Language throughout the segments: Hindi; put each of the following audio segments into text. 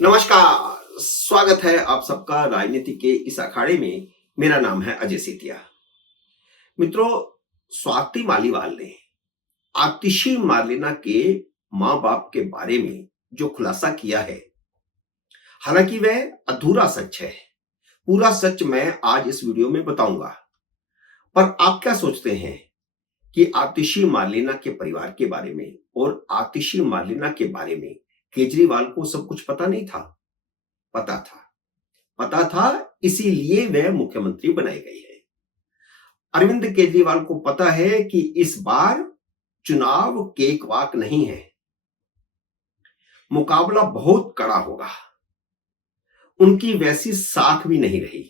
नमस्कार, स्वागत है आप सबका राजनीति के इस अखाड़े में। मेरा नाम है अजय सेतिया। मित्रों, स्वाति मालीवाल ने आतिशी मार्लेना के मां बाप के बारे में जो खुलासा किया है, हालांकि वह अधूरा सच है। पूरा सच मैं आज इस वीडियो में बताऊंगा। पर आप क्या सोचते हैं कि आतिशी मार्लेना के परिवार के बारे में और आतिशी मार्लेना के बारे में केजरीवाल को सब कुछ पता नहीं था? पता था, इसीलिए वह मुख्यमंत्री बनाए गए हैं। अरविंद केजरीवाल को पता है कि इस बार चुनाव केकवाक नहीं है, मुकाबला बहुत कड़ा होगा। उनकी वैसी साख भी नहीं रही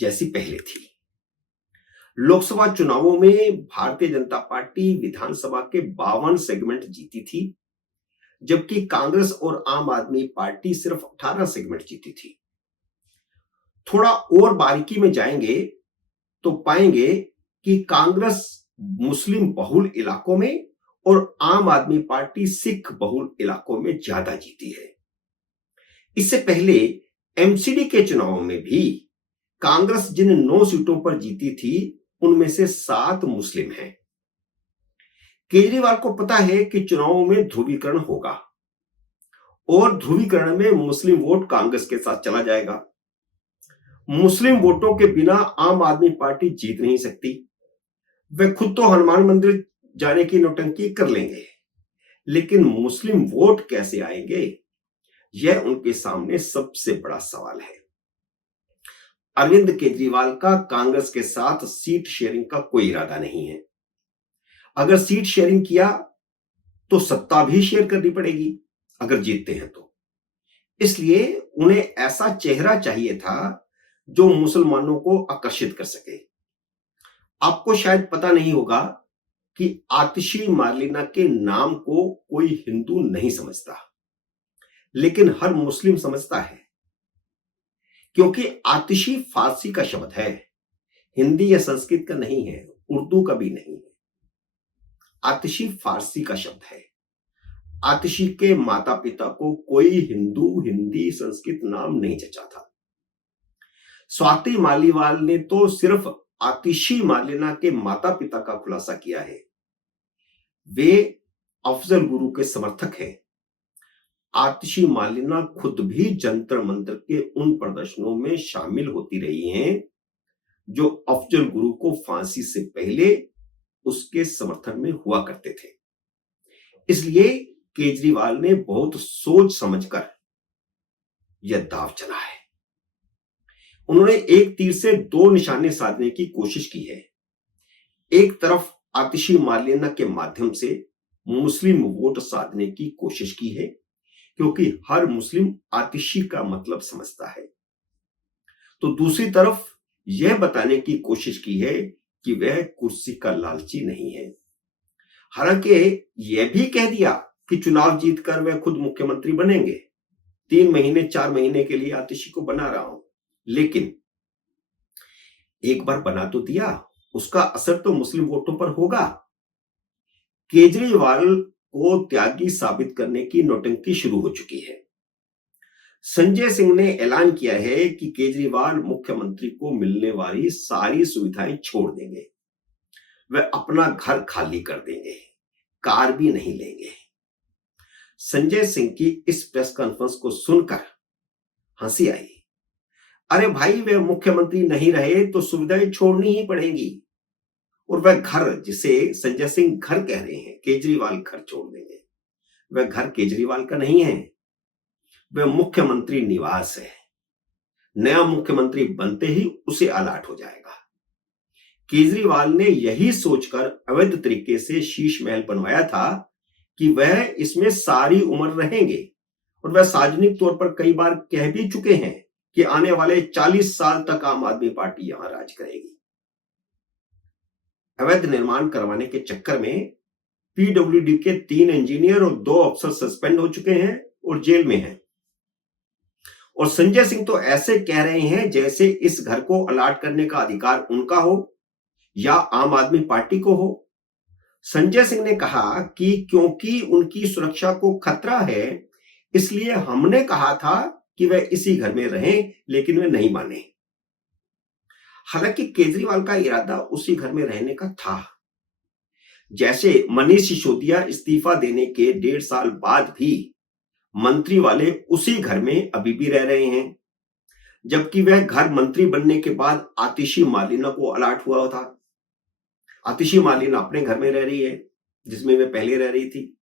जैसी पहले थी। लोकसभा चुनावों में भारतीय जनता पार्टी विधानसभा के 52 सेगमेंट जीती थी, जबकि कांग्रेस और आम आदमी पार्टी सिर्फ 18 सेगमेंट जीती थी। थोड़ा और बारीकी में जाएंगे तो पाएंगे कि कांग्रेस मुस्लिम बहुल इलाकों में और आम आदमी पार्टी सिख बहुल इलाकों में ज्यादा जीती है। इससे पहले एमसीडी के चुनावों में भी कांग्रेस जिन 9 सीटों पर जीती थी, उनमें से 7 मुस्लिम हैं। केजरीवाल को पता है कि चुनावों में ध्रुवीकरण होगा और ध्रुवीकरण में मुस्लिम वोट कांग्रेस के साथ चला जाएगा। मुस्लिम वोटों के बिना आम आदमी पार्टी जीत नहीं सकती। वे खुद तो हनुमान मंदिर जाने की नौटंकी कर लेंगे, लेकिन मुस्लिम वोट कैसे आएंगे, यह उनके सामने सबसे बड़ा सवाल है। अरविंद केजरीवाल का कांग्रेस के साथ सीट शेयरिंग का कोई इरादा नहीं है। अगर सीट शेयरिंग किया तो सत्ता भी शेयर करनी पड़ेगी अगर जीतते हैं तो। इसलिए उन्हें ऐसा चेहरा चाहिए था जो मुसलमानों को आकर्षित कर सके। आपको शायद पता नहीं होगा कि आतिशी मार्लेना के नाम को कोई हिंदू नहीं समझता, लेकिन हर मुस्लिम समझता है, क्योंकि आतिशी फारसी का शब्द है, हिंदी या संस्कृत का नहीं है, उर्दू का भी नहीं है। आतिशी फारसी का शब्द है। आतिशी के माता पिता को कोई हिंदू, हिंदी, संस्कृत नाम नहीं जचा था। स्वाति मालीवाल ने तो सिर्फ आतिशी मार्लेना के माता पिता का खुलासा किया है। वे अफजल गुरु के समर्थक हैं। आतिशी मार्लेना खुद भी जंतर मंतर के उन प्रदर्शनों में शामिल होती रही हैं जो अफजल गुरु को फांसी से पहले उसके समर्थन में हुआ करते थे। इसलिए केजरीवाल ने बहुत सोच समझकर यह दांव चला है। उन्होंने एक तीर से 2 निशाने साधने की कोशिश की है। एक तरफ आतिशी मार्लेना के माध्यम से मुस्लिम वोट साधने की कोशिश की है, क्योंकि हर मुस्लिम आतिशी का मतलब समझता है। तो दूसरी तरफ यह बताने की कोशिश की है कि वह कुर्सी का लालची नहीं है। हालांकि यह भी कह दिया कि चुनाव जीतकर वह खुद मुख्यमंत्री बनेंगे। 3 महीने 4 महीने के लिए आतिशी को बना रहा हूं, लेकिन एक बार बना तो दिया, उसका असर तो मुस्लिम वोटों पर होगा। केजरीवाल को त्यागी साबित करने की नौटंकी शुरू हो चुकी है। संजय सिंह ने ऐलान किया है कि केजरीवाल मुख्यमंत्री को मिलने वाली सारी सुविधाएं छोड़ देंगे। वह अपना घर खाली कर देंगे, कार भी नहीं लेंगे। संजय सिंह की इस प्रेस कॉन्फ्रेंस को सुनकर हंसी आई। अरे भाई, वे मुख्यमंत्री नहीं रहे तो सुविधाएं छोड़नी ही पड़ेंगी। और वह घर, जिसे संजय सिंह घर कह रहे हैं, केजरीवाल घर छोड़ देंगे। वह घर केजरीवाल का नहीं है, वह मुख्यमंत्री निवास है। नया मुख्यमंत्री बनते ही उसे अलाट हो जाएगा। केजरीवाल ने यही सोचकर अवैध तरीके से शीश महल बनवाया था कि वह इसमें सारी उम्र रहेंगे, और वह सार्वजनिक तौर पर कई बार कह भी चुके हैं कि आने वाले 40 साल तक आम आदमी पार्टी यहां राज करेगी। अवैध निर्माण करवाने के चक्कर में पीडब्ल्यूडी के 3 इंजीनियर और 2 अफसर सस्पेंड हो चुके हैं और जेल में हैं। और संजय सिंह तो ऐसे कह रहे हैं जैसे इस घर को अलाट करने का अधिकार उनका हो या आम आदमी पार्टी को हो। संजय सिंह ने कहा कि क्योंकि उनकी सुरक्षा को खतरा है, इसलिए हमने कहा था कि वह इसी घर में रहें, लेकिन वे नहीं माने। हालांकि केजरीवाल का इरादा उसी घर में रहने का था। जैसे मनीष सिसोदिया इस्तीफा देने के 1.5 साल बाद भी मंत्री वाले उसी घर में अभी भी रह रहे हैं, जबकि वह घर मंत्री बनने के बाद आतिशी मार्लेना को अलॉट हुआ था। आतिशी मार्लेना अपने घर में रह रही है जिसमें वह पहले रह रही थी।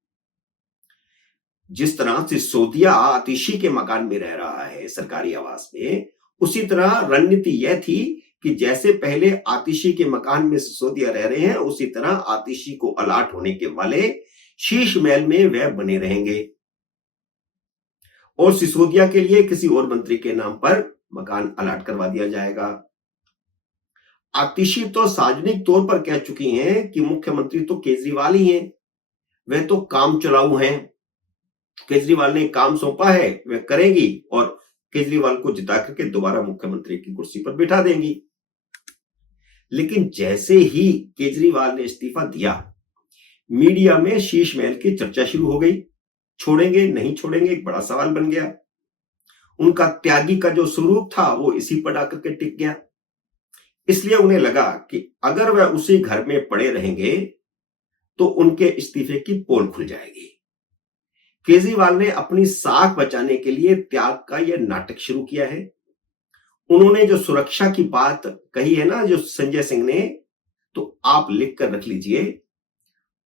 जिस तरह सिसोदिया आतिशी के मकान में रह रहा है सरकारी आवास में, उसी तरह रणनीति यह थी कि जैसे पहले आतिशी के मकान में सिसोदिया रह रहे हैं, उसी तरह आतिशी को अलॉट होने के वाले शीश महल में वह बने रहेंगे और सिसोदिया के लिए किसी और मंत्री के नाम पर मकान अलॉट करवा दिया जाएगा। आतिशी तो सार्वजनिक तौर पर कह चुकी हैं कि मुख्यमंत्री तो केजरीवाल ही हैं, वह तो काम चलाऊ हैं। केजरीवाल ने काम सौंपा है, वह करेंगी और केजरीवाल को जिता करके दोबारा मुख्यमंत्री की कुर्सी पर बिठा देंगी। लेकिन जैसे ही केजरीवाल ने इस्तीफा दिया, मीडिया में शीश महल की चर्चा शुरू हो गई। छोड़ेंगे नहीं छोड़ेंगे एक बड़ा सवाल बन गया। उनका त्यागी का जो स्वरूप था वो इसी पर आकर के टिक गया। इसलिए उन्हें लगा कि अगर वह उसी घर में पड़े रहेंगे तो उनके इस्तीफे की पोल खुल जाएगी। केजरीवाल ने अपनी साख बचाने के लिए त्याग का यह नाटक शुरू किया है। उन्होंने जो सुरक्षा की बात कही है ना, जो संजय सिंह ने, तो आप लिख कर रख लीजिए,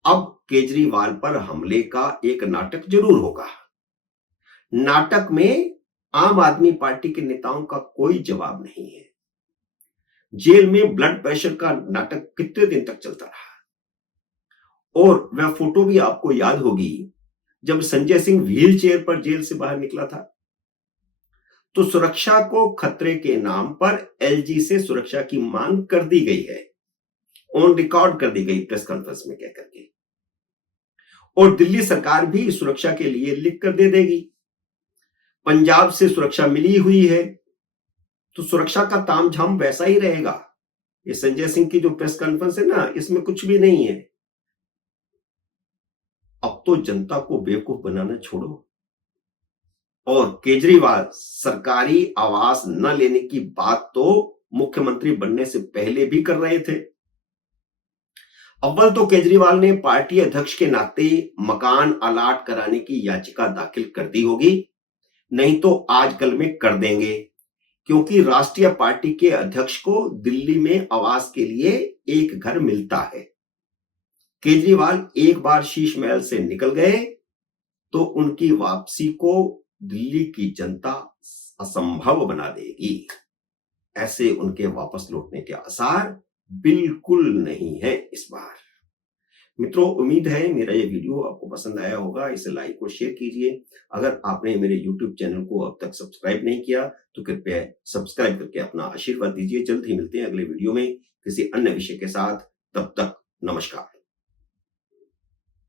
अब केजरीवाल पर हमले का एक नाटक जरूर होगा। नाटक में आम आदमी पार्टी के नेताओं का कोई जवाब नहीं है। जेल में ब्लड प्रेशर का नाटक कितने दिन तक चलता रहा, और वह फोटो भी आपको याद होगी जब संजय सिंह व्हील चेयर पर जेल से बाहर निकला था। तो सुरक्षा को खतरे के नाम पर एलजी से सुरक्षा की मांग कर दी गई है, ऑन रिकॉर्ड कर दी गई प्रेस कॉन्फ्रेंस में कहकर के, और दिल्ली सरकार भी सुरक्षा के लिए लिख कर दे देगी। पंजाब से सुरक्षा मिली हुई है, तो सुरक्षा का तामझाम वैसा ही रहेगा। ये संजय सिंह की जो प्रेस कॉन्फ्रेंस है ना, इसमें कुछ भी नहीं है। अब तो जनता को बेवकूफ बनाना छोड़ो और केजरीवाल सरकारी आवास न लेने की बात तो मुख्यमंत्री बनने से पहले भी कर रहे थे। अव्वल तो केजरीवाल ने पार्टी अध्यक्ष के नाते मकान अलॉट कराने की याचिका दाखिल कर दी होगी, नहीं तो आजकल में कर देंगे, क्योंकि राष्ट्रीय पार्टी के अध्यक्ष को दिल्ली में आवास के लिए एक घर मिलता है। केजरीवाल एक बार शीश महल से निकल गए तो उनकी वापसी को दिल्ली की जनता असंभव बना देगी। ऐसे उनके वापस लौटने के आसार बिल्कुल नहीं है इस बार। मित्रों, उम्मीद है मेरा ये वीडियो आपको पसंद आया होगा। इसे लाइक और शेयर कीजिए। अगर आपने मेरे YouTube चैनल को अब तक सब्सक्राइब नहीं किया तो कृपया सब्सक्राइब करके अपना आशीर्वाद दीजिए। जल्द ही मिलते हैं अगले वीडियो में किसी अन्य विषय के साथ। तब तक नमस्कार।